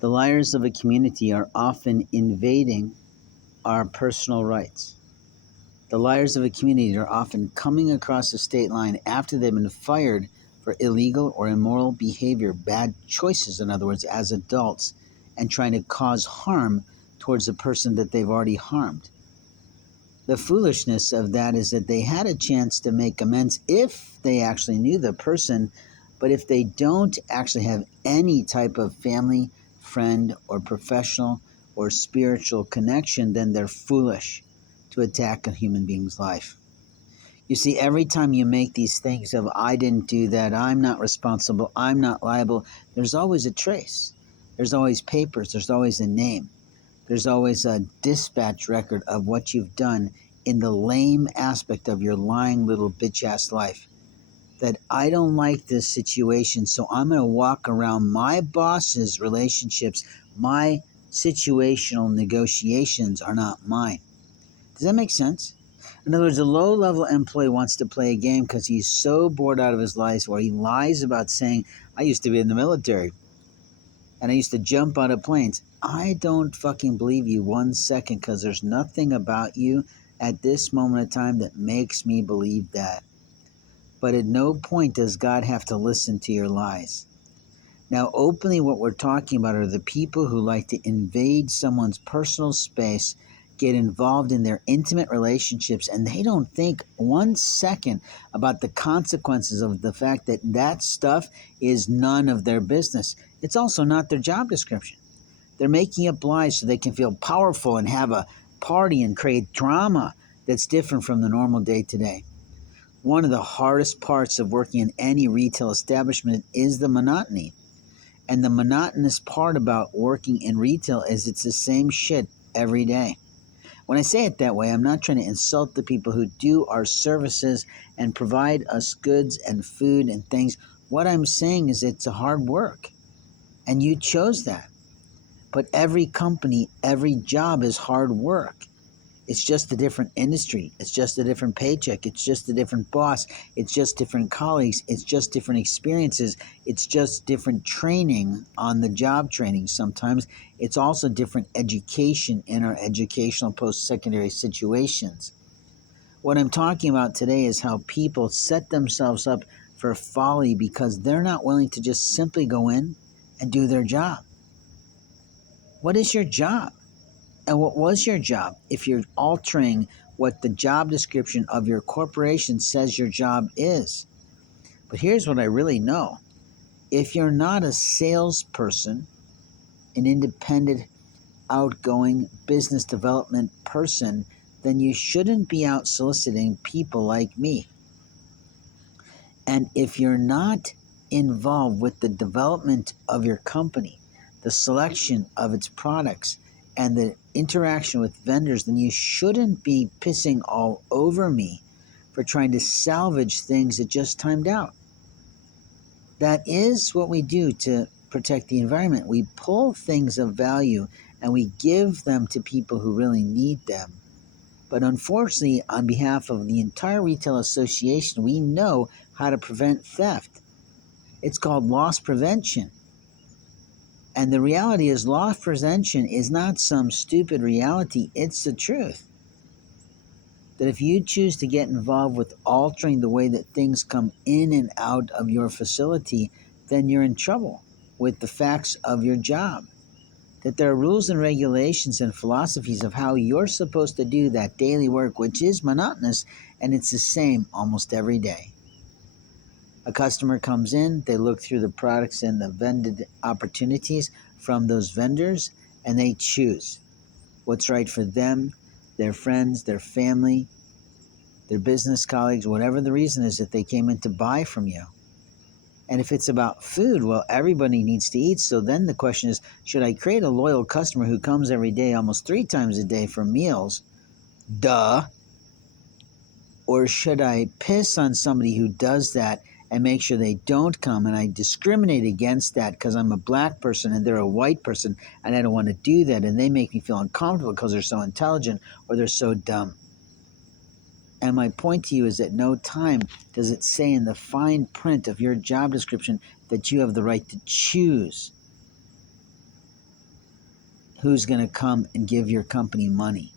The liars of a community are often invading our personal rights. The liars of a community are often coming across the state line after they've been fired for illegal or immoral behavior, bad choices, in other words, as adults, and trying to cause harm towards the person that they've already harmed. The foolishness of that is that they had a chance to make amends if they actually knew the person, but if they don't actually have any type of family, friend, or professional or spiritual connection, then they're foolish to attack a human being's life. You see, every time you make these things of, I didn't do that, I'm not responsible, I'm not liable, there's always a trace. There's always papers, there's always a name. There's always a dispatch record of what you've done in the lame aspect of your lying little bitch-ass life. That I don't like this situation, so I'm going to walk around my boss's relationships. My situational negotiations are not mine. Does that make sense? In other words, a low-level employee wants to play a game because he's so bored out of his life, or he lies about saying, I used to be in the military, and I used to jump out of planes. I don't fucking believe you 1 second, because there's nothing about you at this moment of time that makes me believe that. But at no point does God have to listen to your lies. Now, openly, what we're talking about are the people who like to invade someone's personal space, get involved in their intimate relationships, and they don't think 1 second about the consequences of the fact that that stuff is none of their business. It's also not their job description. They're making up lies so they can feel powerful and have a party and create drama that's different from the normal day-to-day. One of the hardest parts of working in any retail establishment is the monotony. And the monotonous part about working in retail is it's the same shit every day. When I say it that way, I'm not trying to insult the people who do our services and provide us goods and food and things. What I'm saying is it's a hard work, and you chose that. But every company, every job is hard work. It's just a different industry. It's just a different paycheck. It's just a different boss. It's just different colleagues. It's just different experiences. It's just different training on the job training sometimes. It's also different education in our educational post-secondary situations. What I'm talking about today is how people set themselves up for folly because they're not willing to just simply go in and do their job. What is your job? And what was your job if you're altering what the job description of your corporation says your job is? But here's what I really know. If you're not a salesperson, an independent, outgoing business development person, then you shouldn't be out soliciting people like me. And if you're not involved with the development of your company, the selection of its products, and the interaction with vendors, then you shouldn't be pissing all over me for trying to salvage things that just timed out. That is what we do to protect the environment. We pull things of value and we give them to people who really need them. But unfortunately, on behalf of the entire retail association, we know how to prevent theft. It's called loss prevention. And the reality is loss prevention is not some stupid reality, it's the truth. That if you choose to get involved with altering the way that things come in and out of your facility, then you're in trouble with the facts of your job. That there are rules and regulations and philosophies of how you're supposed to do that daily work, which is monotonous, and it's the same almost every day. A customer comes in, they look through the products and the vended opportunities from those vendors, and they choose what's right for them, their friends, their family, their business colleagues, whatever the reason is that they came in to buy from you. And if it's about food, well, everybody needs to eat. So then the question is, should I create a loyal customer who comes every day, almost 3 times a day for meals? Duh. Or should I piss on somebody who does that and make sure they don't come, and I discriminate against that because I'm a black person and they're a white person and I don't want to do that, and they make me feel uncomfortable because they're so intelligent or they're so dumb. And my point to you is at no time does it say in the fine print of your job description that you have the right to choose who's going to come and give your company money.